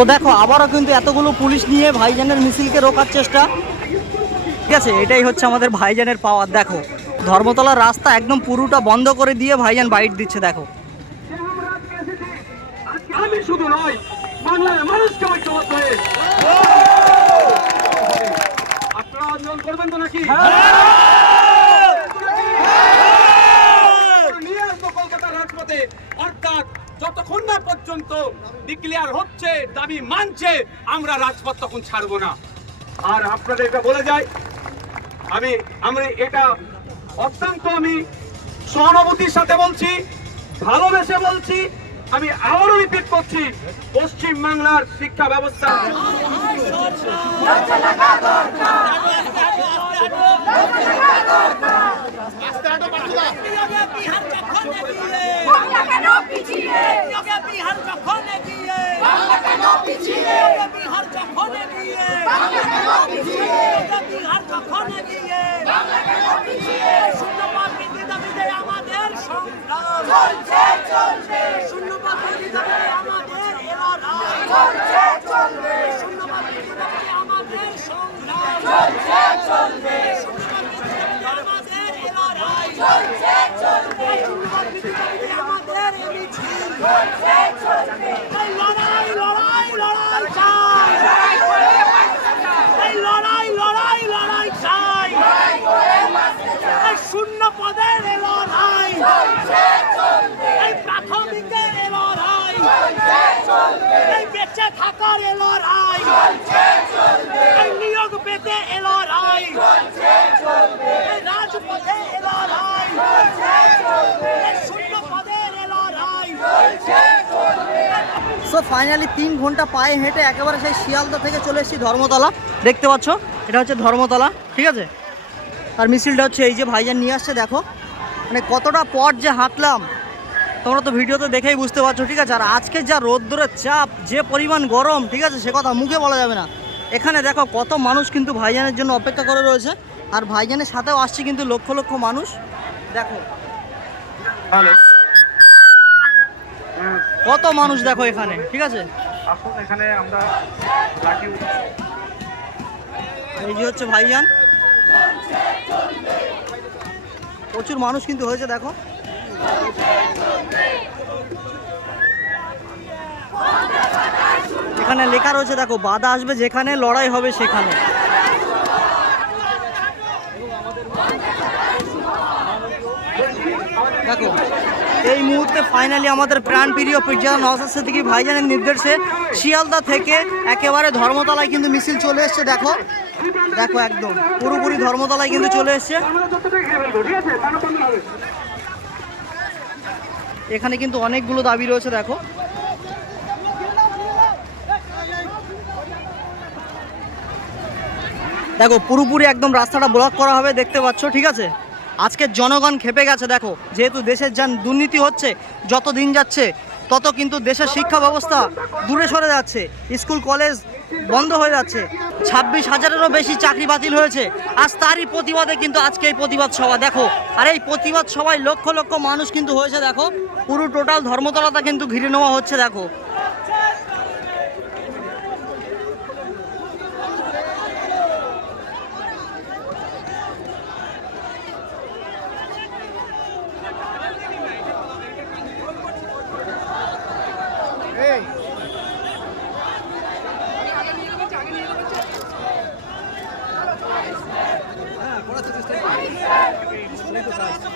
তো দেখো আবারও কিন্তু এতগুলো পুলিশ নিয়ে ভাইজানের মিছিলকে রোকার চেষ্টা। ঠিক আছে এটাই হচ্ছে আমাদের ভাইজানের পাওয়ার দেখো। ধর্মতলার রাস্তা একদম পুরোটা বন্ধ করে দিয়ে ভাইজান বাইট দিচ্ছে দেখো। আমি শুধু নয় বাংলার মানুষকে ঐক্যবদ্ধ হয়ে। আপনারা আন্দোলন করবেন তো নাকি নিয়ে আসব কলকাতার রাজপথে অর্থাৎ যতক্ষণ না পর্যন্ত ডিক্লেয়ার হচ্ছে, দাবি মানছে, আমরা রাজপথ তখন ছাড়বো না। আর আপনাদের এটা বলে যাই, আমি আমি এটা অত্যন্ত আমি সহানুভূতির সাথে বলছি, ভালোবেসে বলছি, আমি আবারও রিপিট করছি পশ্চিম বাংলার শিক্ষা ব্যবস্থা। আমাদের সংগ্রাম চলছে শূন্যপাত বৃদ্ধি দাবিতে আমাদের চলছে। চলবে বৃদ্ধি দাবিতে আমাদের সংগ্রাম চলছে চলবে শূন্য পদের লড়াই এই প্রাথমিকের লড়াই এই বেঁচে থাকার লড়াই এই নিয়োগ পেতে লড়াই এই রাজপথে লড়াই চলছে চলবে এই শূন্য পদের এ লড়াই চলছে চলবে সো ফাইনালি তিন ঘণ্টা পায়ে হেঁটে একেবারে সেই শিয়ালদা থেকে চলে এসেছি ধর্মতলা। দেখতে পাচ্ছ? এটা হচ্ছে ধর্মতলা, ঠিক আছে? আর মিছিলটা হচ্ছে এই যে ভাইজান নিয়ে আসছে, দেখো। মানে কতটা পথ যে হাঁটলাম। তোমরা তো ভিডিওতে দেখেই বুঝতে পারছ, ঠিক আছে? আর আজকে যা রোদ্দুরের চাপ, যে পরিমাণ গরম, ঠিক আছে? সে কথা মুখে বলা যাবে না। এখানে দেখো কত মানুষ কিন্তু ভাইজানের জন্য অপেক্ষা করে রয়েছে। আর ভাইজানের সাথেও আসছে কিন্তু লক্ষ লক্ষ মানুষ। দেখো। কত মানুষ দেখো এখানে ঠিক আছে? আসুন এখানে আমরা এই যে হচ্ছে ভাইজান। প্রচুর মানুষ কিন্তু হয়েছে দেখো। এখানে লেখা রয়েছে দেখো বাধা আসবে যেখানে লড়াই হবে সেখানে দেখো এই মুহূর্তে ফাইনালি আমাদের প্রাণ প্রিয় পির্জা নওসাদ সিদ্দিকী ভাইজানের নির্দেশে শিয়ালদা থেকে একেবারে ধর্মতলায় কিন্তু মিছিল চলে এসছে, দেখো। দেখো একদম, পুরোপুরি ধর্মতলায় কিন্তু চলে এসছে। এখানে কিন্তু অনেকগুলো দাবি রয়েছে, দেখো। দেখো, পুরোপুরি একদম রাস্তাটা ব্লক করা হবে, দেখতে পাচ্ছ, ঠিক আছে? আজকে জনগণ খেপে গেছে, দেখো। যেহেতু দেশের যান দুর্নীতি হচ্ছে, যত দিন যাচ্ছে, তত কিন্তু দেশের শিক্ষা ব্যবস্থা দূরে সরে যাচ্ছে। স্কুল, কলেজ বন্ধ হয়ে যাচ্ছে। ছাব্বিশ হাজারেরও বেশি চাকরি বাতিল হয়েছে। আজ তারই প্রতিবাদে কিন্তু আজকে এই প্রতিবাদ সভা, দেখো। আর এই প্রতিবাদ সভায় লক্ষ লক্ষ মানুষ কিন্তু হয়েছে, দেখো। পুরো টোটাল ধর্মতলাটা কিন্তু ঘিরে নেওয়া হচ্ছে, দেখো।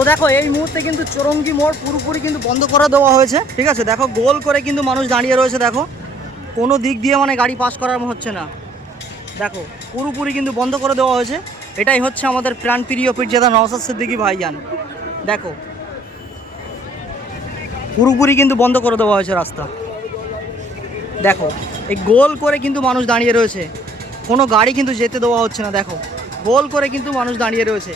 তো দেখো, এই মুহূর্তে কিন্তু চরঙ্গি মোড় পুরোপুরি কিন্তু বন্ধ করে দেওয়া হয়েছে, ঠিক আছে? দেখো, গোল করে কিন্তু মানুষ দাঁড়িয়ে রয়েছে, দেখো। কোনো দিক দিয়ে মানে গাড়ি পাস করার হচ্ছে না। দেখো, পুরোপুরি কিন্তু বন্ধ করে দেওয়া হয়েছে। এটাই হচ্ছে আমাদের প্রাণ প্রাণপ্রিয় পীরজাদা নওসাদ সিদ্দিকি ভাইজান। দেখো, পুরোপুরি কিন্তু বন্ধ করে দেওয়া হয়েছে রাস্তা। দেখো, এই গোল করে কিন্তু মানুষ দাঁড়িয়ে রয়েছে। কোনো গাড়ি কিন্তু যেতে দেওয়া হচ্ছে না, দেখো। গোল করে কিন্তু মানুষ দাঁড়িয়ে রয়েছে।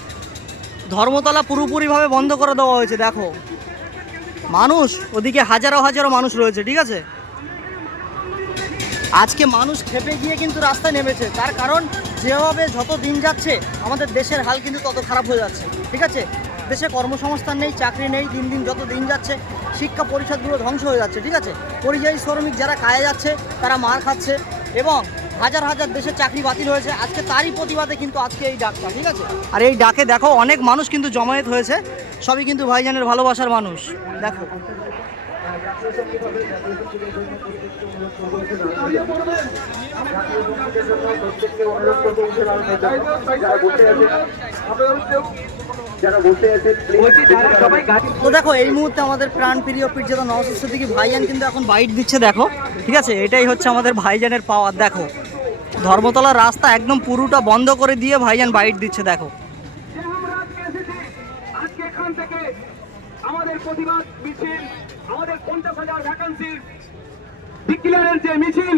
ধর্মতলা পুরোপুরিভাবে বন্ধ করে দেওয়া হয়েছে, দেখো। মানুষ, ওদিকে হাজারো হাজারো মানুষ রয়েছে, ঠিক আছে? আজকে মানুষ খেপে গিয়ে কিন্তু রাস্তায় নেমেছে, তার কারণ যেভাবে যত দিন যাচ্ছে, আমাদের দেশের হাল কিন্তু তত খারাপ হয়ে যাচ্ছে, ঠিক আছে? দেশে কর্মসংস্থান নেই, চাকরি নেই, দিন দিন যত দিন যাচ্ছে, শিক্ষা পরিষদগুলো ধ্বংস হয়ে যাচ্ছে, ঠিক আছে? পরিযায়ী শ্রমিক যারা কায়ে যাচ্ছে, তারা মার খাচ্ছে, এবং হাজার হাজার দেশের চাকরি বাতিল হয়েছে। আজকে তারই প্রতিবাদে কিন্তু আজকে এই ডাকটা, ঠিক আছে? আর এই ডাকে দেখো, অনেক মানুষ কিন্তু জমায়েত হয়েছে। সবই কিন্তু ভাইজানের ভালোবাসার মানুষ। দেখো। তো দেখো, এই মুহূর্তে আমাদের প্রাণ প্রিয় পীরজাদা নওয়াজ সিদ্দিকী ভাইজান কিন্তু এখন বাইট দিচ্ছে, দেখো। ঠিক আছে? এটাই হচ্ছে আমাদের ভাইজানের পাওয়ার দেখো। ধর্মতলার রাস্তা একদম পুরোটা বন্ধ করে দিয়ে ভাইজান বাইট দিচ্ছে, দেখো। আমাদের প্রতিবাদ মিছিল, আমাদের পঞ্চাশ হাজার ভ্যাকান্সির মিছিল।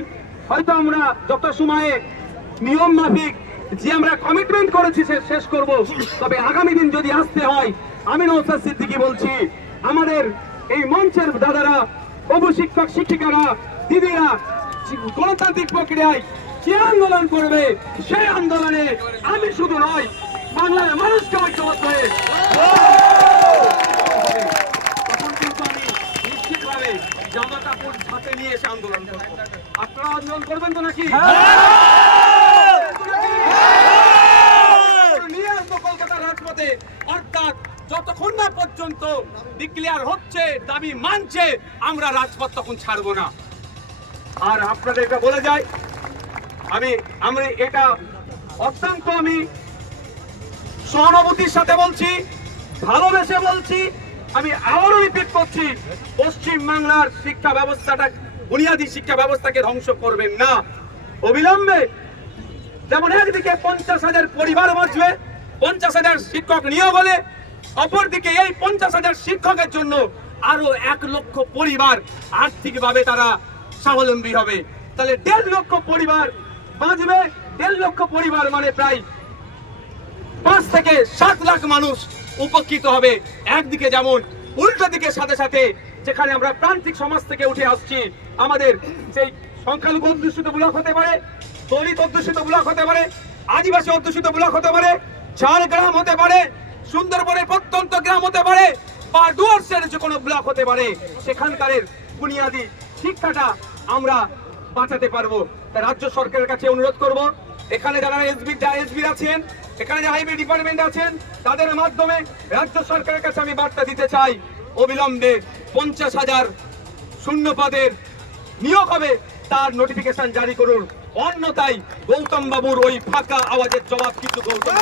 হয়তো আমরা যত সময়ে নিয়ম মাফিক যে আমরা কমিটমেন্ট করেছি শেষ করব, তবে আগামী দিন যদি আসতে হয়, আমি নৌসাদ সিদ্দিকি বলছি, আমাদের এই মঞ্চের দাদারা প্রভু শিক্ষক শিক্ষিকারা, দিদিরা, গণতান্ত্রিক প্রক্রিয়ায় যে আন্দোলন করবে সেই আন্দোলনে আমি শুধু নয় বাংলার মানুষকে ঐক্যবদ্ধ হয়ে তখন কিন্তু আমি নিশ্চিতভাবে জামা কাপড় হাতে নিয়ে এসে আন্দোলন করব। আপনারা আন্দোলন করবেন তো নাকি? নিয়ে আসব কলকাতার রাজপথে। অর্থাৎ যতক্ষণ না পর্যন্ত ডিক্লেয়ার হচ্ছে দাবি মানছে আমরা রাজপথ তখন ছাড়বো না। আর আপনাদের এটা বলে যাই আমি আমি এটা অত্যন্ত আমি সহানুভূতির সাথে বলছি, ভালোবেসে বলছি, আমি আবারও রিপিট করছি, পশ্চিম বাংলার শিক্ষা ব্যবস্থাটা, বুনিয়াদী শিক্ষা ব্যবস্থাকে ধ্বংস করবেন না। অবিলম্বে যেমন একদিকে পঞ্চাশ হাজার পরিবার বাঁচবে, পঞ্চাশ হাজার শিক্ষক নিয়োগ হলে, অপরদিকে এই পঞ্চাশ হাজার শিক্ষকের জন্য আরও এক লক্ষ পরিবার আর্থিকভাবে তারা স্বাবলম্বী হবে। তাহলে দেড় লক্ষ পরিবার বাঁচবে দেড় লক্ষ পরিবার মানে প্রায় পাঁচ থেকে সাত লাখ মানুষ উপকৃত হবে। একদিকে যেমন, উল্টো দিকে সাথে সাথে যেখানে আমরা প্রান্তিক সমাজ থেকে উঠে আসছি, আমাদের সেই সংখ্যালঘু অধ্যুষিত ব্লক হতে পারে, দলিত অধ্যুষিত ব্লক হতে পারে, আদিবাসী অধ্যুষিত ব্লক হতে পারে, ঝাড়গ্রাম হতে পারে, সুন্দরবনের প্রত্যন্ত গ্রাম হতে পারে, বা ডুয়ার্সের যে কোনো ব্লক হতে পারে, সেখানকারের বুনিয়াদী শিক্ষাটা আমরা বাঁচাতে পারব। রাজ্য সরকারের কাছে অনুরোধ করব, এখানে যারা এসবি এসবি আছেন, এখানে যে হাইওয়ে ডিপার্টমেন্ট আছেন, তাদের মাধ্যমে রাজ্য সরকারের কাছে আমি বার্তা দিতে চাই, অবিলম্বে পঞ্চাশ হাজার শূন্য পদের নিয়োগ হবে, তার নোটিফিকেশন জারি করুন। অন্যথায় গৌতম বাবুর ওই ফাঁকা আওয়াজের জবাব কিছু গৌতম।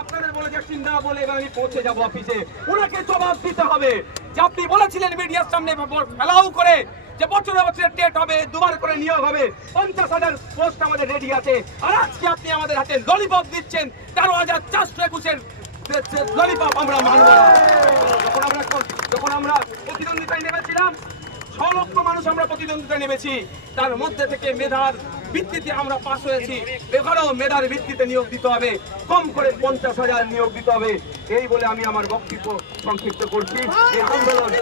আপনাদের বলে যাচ্ছি না। বলে এবার আমি পৌঁছে যাব অফিসে ওনাকে জবাব দিতে হবে। যে আপনি বলেছিলেন মিডিয়ার সামনে ফেলাও করে যে বছরে বছরে টেট হবে, দুবার করে নিয়োগ হবে, পঞ্চাশ হাজার পোস্ট আমাদের রেডি আছে। আর আজকে আপনি আমাদের হাতে ললিপপ দিচ্ছেন, তেরো হাজার চারশো একুশের ললিপপ আমরা মানব যখন আমরা যখন আমরা প্রতিদ্বন্দ্বিতায় নেমেছিলাম, ছ লক্ষ মানুষ আমরা প্রতিদ্বন্দ্বিতায় নেমেছি। তার মধ্যে থেকে মেধার ভিত্তিতে আমরা পাশ হয়েছি। এখানেও মেধার ভিত্তিতে নিয়োগ দিতে হবে। কম করে পঞ্চাশ হাজার নিয়োগ দিতে হবে। এই বলে আমি আমার বক্তব্য সংক্ষিপ্ত করছি। এই আন্দোলন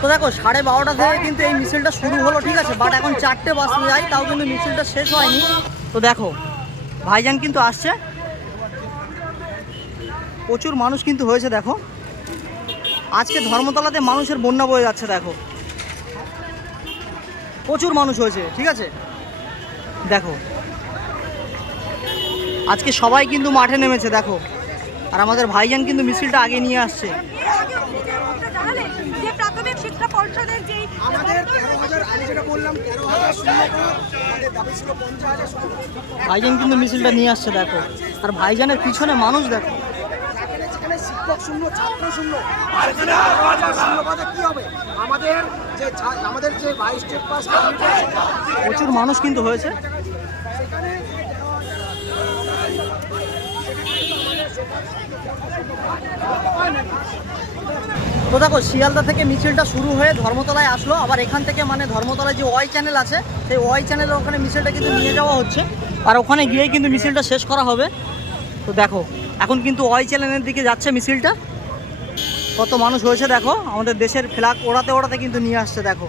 তো দেখো, সাড়ে বারোটা থেকে কিন্তু এই মিছিলটা শুরু হলো, ঠিক আছে? বাট এখন চারটে বাজতে যায়, তাও কিন্তু মিছিলটা শেষ হয়নি। তো দেখো, ভাইজান কিন্তু আসছে। প্রচুর মানুষ কিন্তু হয়েছে, দেখো। আজকে ধর্মতলাতে মানুষের বন্যা বয়ে যাচ্ছে, দেখো। প্রচুর মানুষ হয়েছে, ঠিক আছে? দেখো। আজকে সবাই কিন্তু মাঠে নেমেছে, দেখো। আর আমাদের ভাইজান কিন্তু মিছিলটা আগে নিয়ে আসছে এর আগে আপনি যে কথা জানালেন যে প্রাথমিক শিক্ষা পর্ষদের যেই আমাদের তেরো হাজার আমি যেটা বললাম তেরো হাজার শূন্য আমাদের দাবি ছিল পঞ্চাশ হাজার ভাইজান কিন্তু মিছিলটা নিয়ে আসছে দেখো। আর ভাইজানের পিছনে মানুষ দেখো। শিক্ষক শূন্য ছাত্র শূন্য কি হবে? আমাদের যে আমাদের যে বাইশ স্টেট পাস প্রচুর মানুষ কিন্তু হয়েছে। তো দেখো, শিয়ালদা থেকে মিছিলটা শুরু হয়ে ধর্মতলায় আসলো। আবার এখান থেকে মানে ধর্মতলায় যে ওয়াই চ্যানেল আছে, সেই ওয়াই চ্যানেলের ওখানে মিছিলটা কিন্তু নিয়ে যাওয়া হচ্ছে। আর ওখানে গিয়েই কিন্তু মিছিলটা শেষ করা হবে। তো দেখো, এখন কিন্তু ওয়াই চ্যানেলের দিকে যাচ্ছে মিছিলটা। কত মানুষ হয়েছে দেখো, আমাদের দেশের ফ্ল্যাগ ওড়াতে ওড়াতে কিন্তু নিয়ে আসছে, দেখো।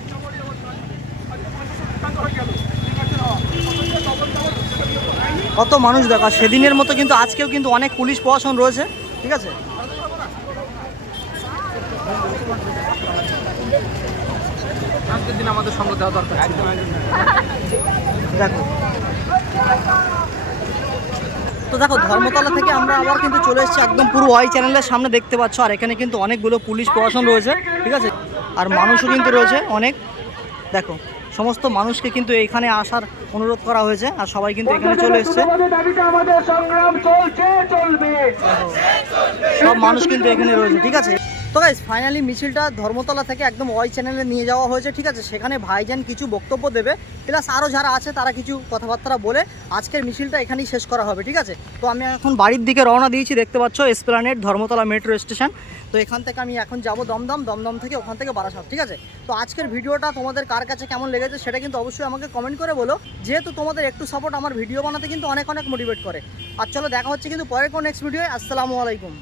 কত মানুষ দেখো সেদিনের মতো কিন্তু আজকেও কিন্তু অনেক পুলিশ প্রশাসন রয়েছে। ঠিক আছে? আজকের দিন আমাদের সঙ্গে দেওয়া দরকার দেখো। তো দেখো ধর্মতলা থেকে আমরা আবার কিন্তু চলে এসেছি একদম পুরো ওয়াই চ্যানেলের সামনে দেখতে পাচ্ছ আর এখানে কিন্তু অনেকগুলো পুলিশ প্রশাসন রয়েছে ঠিক আছে? আর মানুষও কিন্তু রয়েছে অনেক। দেখো সমস্ত মানুষকে কিন্তু এখানে আসার অনুরোধ করা হয়েছে আর সবাই কিন্তু এখানে চলে এসেছে। সব মানুষ কিন্তু এখানে রয়েছে ঠিক আছে? তো গাইজ ফাইনালি মিছিলটা ধর্মতলা থেকে একদম ওয়াই চ্যানেলে নিয়ে যাওয়া হয়েছে, ঠিক আছে? সেখানে ভাইজান কিছু বক্তব্য দেবে প্লাস আরও যারা আছে, তারা কিছু কথাবার্তা বলে আজকের মিছিলটা এখানেই শেষ করা হবে, ঠিক আছে? তো আমি এখন বাড়ির দিকে রওনা দিয়েছি, দেখতে পাচ্ছ এসপ্লানেট ধর্মতলা মেট্রো স্টেশন তো এখান থেকে আমি এখন যাব দমদম দমদম থেকে ওখান থেকে বারাসাত, ঠিক আছে? তো আজকের ভিডিওটা তোমাদের কার কাছে কেমন লেগেছে সেটা কিন্তু অবশ্যই আমাকে কমেন্ট করে বলো, যেহেতু তোমাদের একটু সাপোর্ট আমার ভিডিও বানাতে কিন্তু অনেক অনেক মোটিভেট করে। আর চলো, দেখা হচ্ছে কিন্তু পরের কোন নেক্সট ভিডিও আসসালামু আলাইকুম।